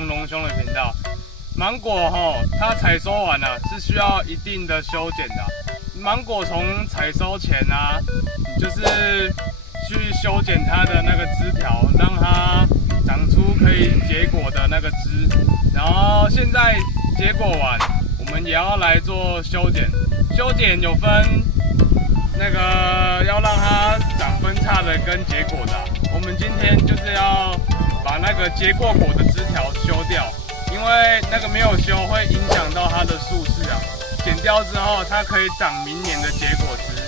红龙兄的频道。芒果它采收完是需要一定的修剪的。芒果从采收前你就是去修剪它的那个枝条，让它长出可以结果的那个枝。然后现在结果完，我们也要来做修剪。修剪有分那个要让它长分叉的跟结果的。我们今天就是要把那个结过果的枝条修掉，因为那个没有修会影响到它的树势剪掉之后，它可以长明年的结果枝。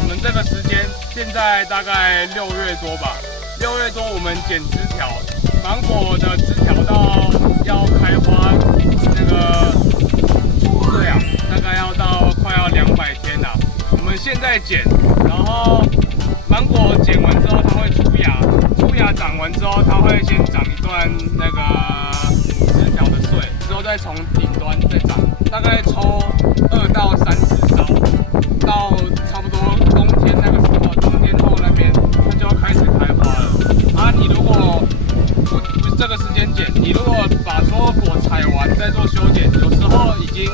我们这个时间现在大概6月多吧，6月多我们剪枝条，芒果的枝条到要开花那个出穗大概要到快要200天我们现在剪，然后芒果剪完之后它会出芽，出芽长完之后它会先长一段那个枝条的穗，之后再从顶端再长，大概抽2到3次烧，到差不多冬天那个时候，冬天后那边它就要开始开花了你如果不是这个时间剪，你如果把所有果采完再做修剪，有时候已经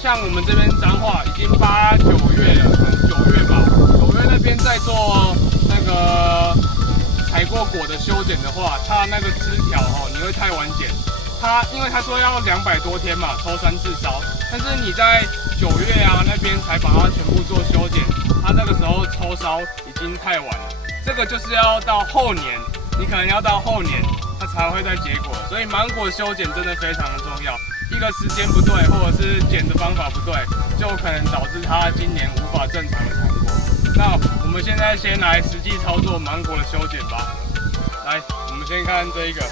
像我们这边彰化已经8、9月了，可能9月吧，9月那边在做那个采过果的修剪的话，它那个枝条你会太晚剪。因为他说要200多天嘛，抽3次烧，但是你在9月那边才把它全部做修剪，它那个时候抽烧已经太晚了。这个就是要到后年，你可能要到后年它才会再结果，所以芒果修剪真的非常的重要。一个时间不对，或者是剪的方法不对，就可能导致它今年无法正常的产果。那我们现在先来实际操作芒果的修剪吧。来，我们先看这一个。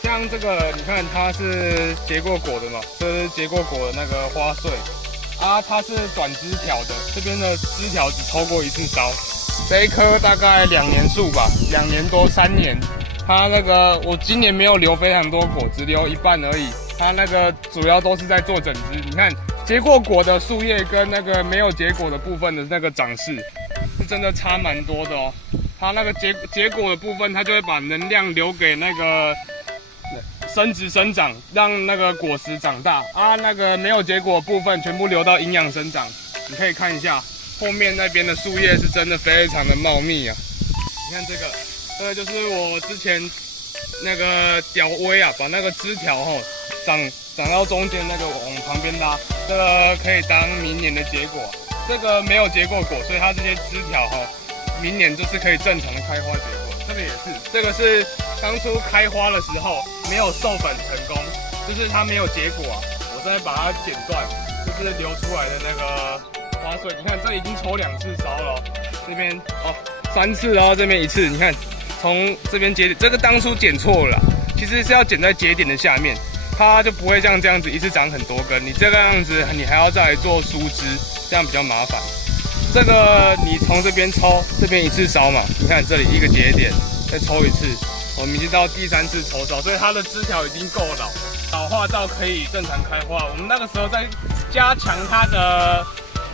像这个，你看它是结过果的嘛，这是结过果的那个花穗它是短枝条的，这边的枝条只抽过1次烧。这一棵大概2年树吧，2年多3年。它那个我今年没有留非常多果，只留一半而已。它那个主要都是在做整枝。你看结过果的树叶跟那个没有结果的部分的那个长势，是真的差蛮多的它那个结果的部分，它就会把能量留给那个生殖生长，让那个果实长大那个没有结果的部分全部留到营养生长。你可以看一下后面那边的树叶是真的非常的茂密你看这个就是我之前那个屌威把那个枝条长到中间那个往旁边拉，这个可以当明年的结果。这个没有结过果，所以它这些枝条明年就是可以正常的开花结果。这个也是，这个是当初开花的时候没有授粉成功，就是它没有结果我再把它剪断，就是流出来的那个花穗。你看这已经抽2次烧了这边3次，然后这边1次。你看从这边节点，这个当初剪错了其实是要剪在节点的下面，它就不会像这样子一次长很多根。你这个样子你还要再来做疏枝，这样比较麻烦。这个你从这边抽，这边1次烧嘛，你看这里一个节点，再抽1次，我们已经到第3次抽烧，所以它的枝条已经够老化到可以正常开花。我们那个时候再加强它的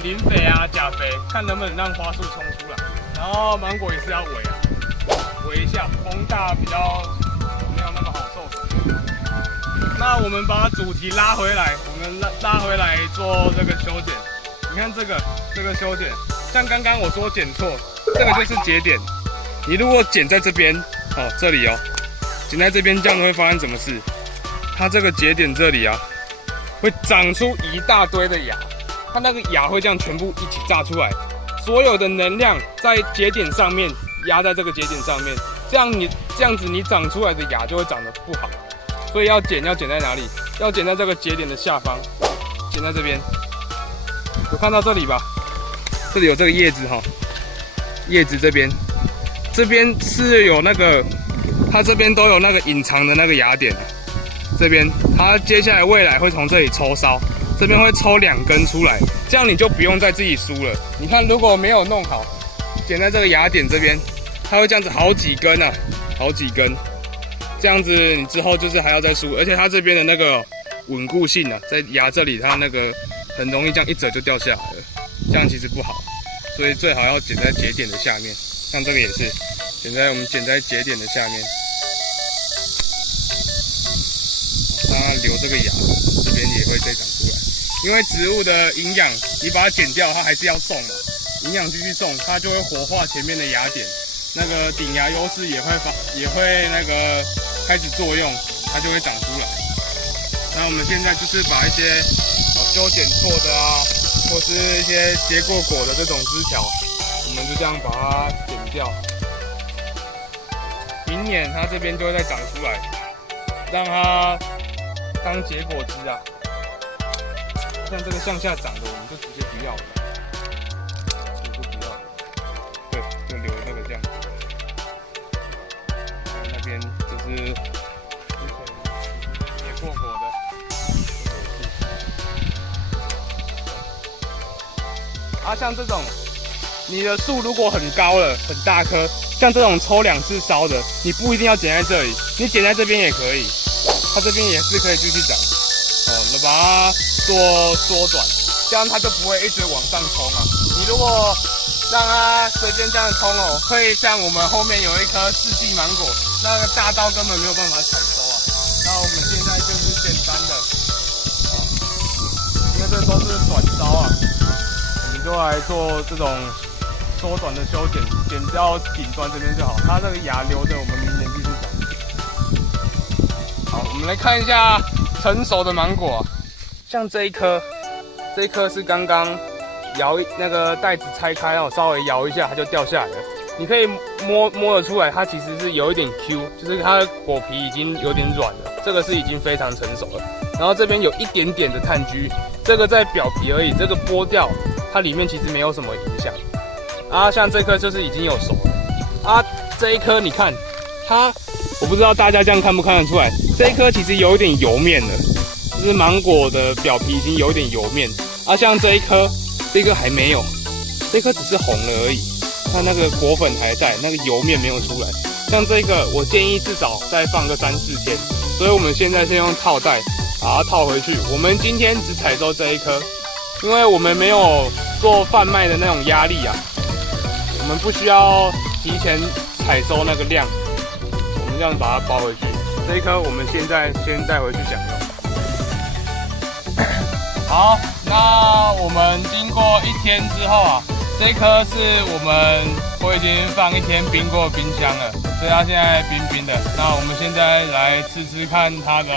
磷肥钾肥，看能不能让花束冲出来。然后芒果也是要围一下，风大比较没有那么好授粉。那我们把主题拉回来，我们拉回来做这个修剪。你看这个修剪，像刚刚我说剪错，这个就是节点。你如果剪在这边这里剪在这边，这样会发生什么事？它这个节点这里会长出一大堆的芽，它那个芽会这样全部一起炸出来，所有的能量在节点上面压在这个节点上面，这样子你长出来的芽就会长得不好。所以要剪在哪里？要剪在这个节点的下方，剪在这边。有看到这里吧？这里有这个叶子叶子这边是有那个，它这边都有那个隐藏的那个芽点。这边它接下来未来会从这里抽烧，这边会抽2根出来，这样你就不用再自己梳了。你看如果没有弄好，剪在这个芽点这边，它会这样子好几根好几根，这样子你之后就是还要再梳，而且它这边的那个稳固性在芽这里，它那个很容易这样一折就掉下来了，这样其实不好，所以最好要剪在节点的下面。像这个也是，我们剪在节点的下面。留这个芽，这边也会再长出来。因为植物的营养，你把它剪掉，它还是要送嘛，营养继续送，它就会活化前面的芽点，那个顶芽优势也会那个开始作用，它就会长出来。那我们现在就是把一些修剪错的啊，或是一些结过果的这种枝条，我们就这样把它剪掉。明年它这边就会再长出来，让它当结果枝啊。像这个向下长的，我们就直接不要了，就不要了。对，就留这个这样子。然后那边就是之前结过果的。啊，像这种，你的树如果很高了，很大棵，像这种抽2次梢的，你不一定要剪在这里，你剪在这边也可以，它这边也是可以继续长。那把它做缩短，这样它就不会一直往上冲啊。你如果让它随便这样冲哦，会像我们后面有一颗四季芒果，那个大刀根本没有办法采收啊。那我们现在就是简单的，因为这都是短刀啊。就来做这种缩短的修剪，剪掉顶端这边就好。它这个芽留着，我们明年继续长。好，我们来看一下成熟的芒果，像这一颗是刚刚那个袋子拆开，然后稍微摇一下，它就掉下来了。你可以摸得出来，它其实是有一点 Q， 就是它的果皮已经有点软了，这个是已经非常成熟了。然后这边有一点点的炭疽，这个在表皮而已，这个剥掉。它里面其实没有什么影响啊，像这颗就是已经有熟了啊。这一颗你看它，我不知道大家这样看不看得出来，这一颗其实有一点油面了，就是芒果的表皮已经有一点油面啊。像这一颗还没有，这颗只是红了而已，它那个果粉还在，那个油面没有出来。像这个我建议至少再放个3、4天，所以我们现在先用套袋把它套回去。我们今天只采收这一颗。因为我们没有做贩卖的那种压力啊，我们不需要提前采收那个量，我们这样把它包回去。这一颗我们现在先带回去享用。好，那我们经过1天之后啊，这一颗是我已经放1天冰过冰箱了，所以它现在冰冰的。那我们现在来吃看它的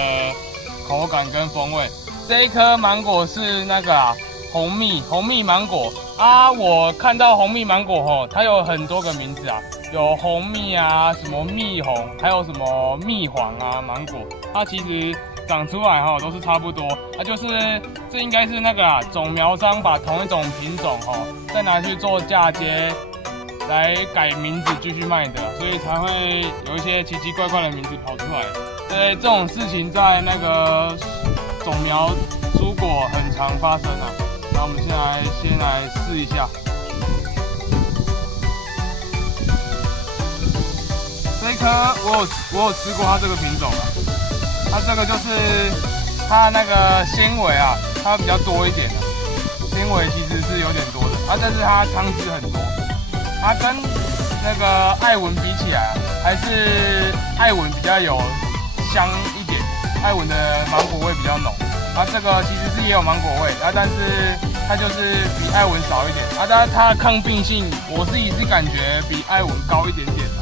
口感跟风味。这一颗芒果是那个红蜜芒果啊，我看到红蜜芒果吼，它有很多个名字啊，有红蜜啊，什么蜜红，还有什么蜜黄啊，芒果，它其实长出来哈都是差不多，它就是这应该是那个种苗商把同一种品种哈，再拿去做嫁接，来改名字继续卖的，所以才会有一些奇奇怪怪的名字跑出来。这种事情在那个种苗蔬果很常发生啊。那我们先来试一下，这一颗我有吃过它这个品种啊，它这个就是它那个纤维啊，它比较多一点的，纤维其实是有点多的啊，但是它汤汁很多，它跟那个爱文比起来啊，还是爱文比较有香一点，爱文的芒果味比较浓。它这个其实是也有芒果味啊，但是它就是比艾文少一点啊，但是它的抗病性我自己是感觉比艾文高一点点的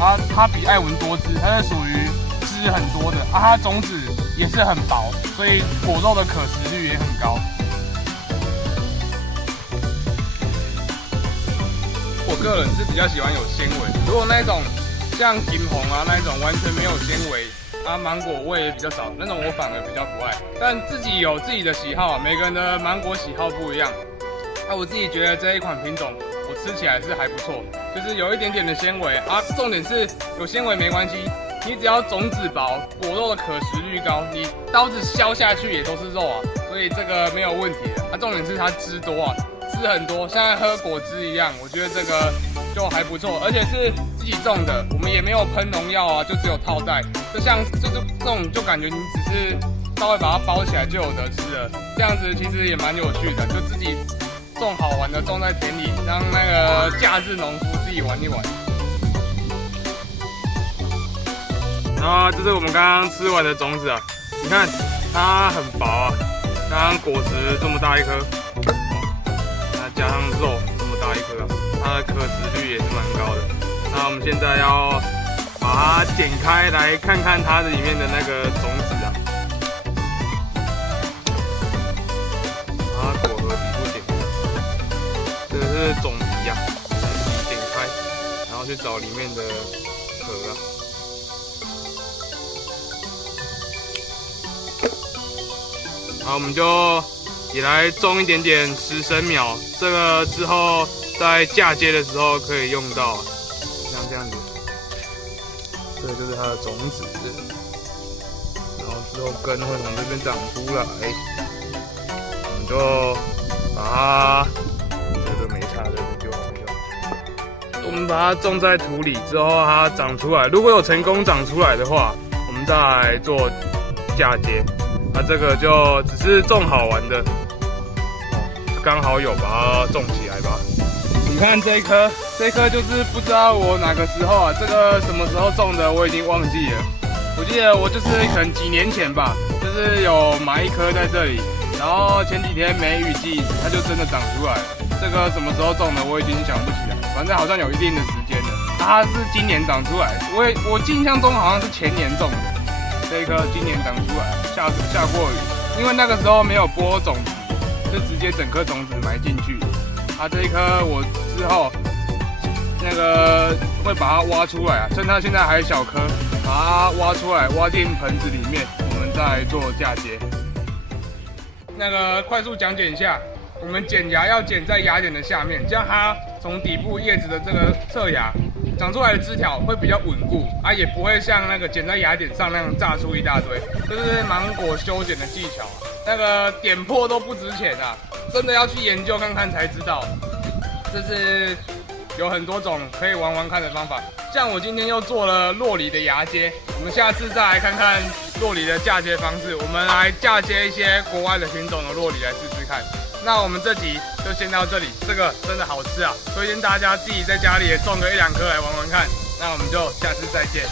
啊，它比艾文多汁，它是属于汁很多的啊，它种子也是很薄，所以果肉的可食率也很高。我个人是比较喜欢有纤维，如果那种像金红啊那种完全没有纤维。啊，芒果味也比较少，那种我反而比较不爱。但自己有自己的喜好，每个人的芒果喜好不一样。那我自己觉得这一款品种，我吃起来是还不错，就是有一点点的纤维啊。重点是有纤维没关系，你只要种子薄，果肉的可食率高，你刀子削下去也都是肉啊，所以这个没有问题的。啊，重点是它汁多啊，汁很多，像喝果汁一样，我觉得这个就还不错，而且是自己种的，我们也没有喷农药啊，就只有套袋，就是这种就感觉你只是稍微把它包起来就有得吃了，这样子其实也蛮有趣的，就自己种好玩的，种在田里，让那个假日农夫自己玩一玩。然后这是我们刚刚吃完的种子啊，你看它很薄啊，像果实这么大一颗，那加上肉这么大一颗，它的可食率也是蛮高的。那我们现在要把它点开来看看它里面的那个种子啊，把它果核底部点开，这个是种皮啊，种皮点开，然后去找里面的壳啊。好，我们就也来种一点点10生苗，这个之后在嫁接的时候可以用到，像这样子。这个就是它的种子，然后之后根会从这边长出来，我们就把它，这个没插，这个就好用。我们把它种在土里之后，它长出来，如果有成功长出来的话，我们再来做嫁接。那这个就只是种好玩的，刚好有把它种起来吧。你看这一颗就是不知道我哪个时候啊，这个什么时候种的我已经忘记了。我记得我就是可能几年前吧，就是有买一颗在这里，然后前几天梅雨季它就真的长出来了。这个什么时候种的我已经想不起来，反正好像有一定的时间了。它是今年长出来，我印象中好像是前年种的。这一颗今年长出来，下过雨，因为那个时候没有播种子，就直接整颗种子埋进去。这一颗我之后那个会把它挖出来啊，趁它现在还小颗，把它挖出来，挖进盆子里面，我们再做嫁接。那个快速讲解一下，我们剪芽要剪在芽点的下面，这样它从底部叶子的这个侧芽长出来的枝条会比较稳固啊，也不会像那个剪在芽点上那样炸出一大堆。这是芒果修剪的技巧啊，那个点破都不值钱啊，真的要去研究看看才知道。这是有很多种可以玩玩看的方法，像我今天又做了酪梨的芽接，我们下次再来看看酪梨的嫁接方式，我们来嫁接一些国外的品种的酪梨来试试看。那我们这集就先到这里，这个真的好吃啊，推荐大家自己在家里也种个1-2颗来玩玩看。那我们就下次再见。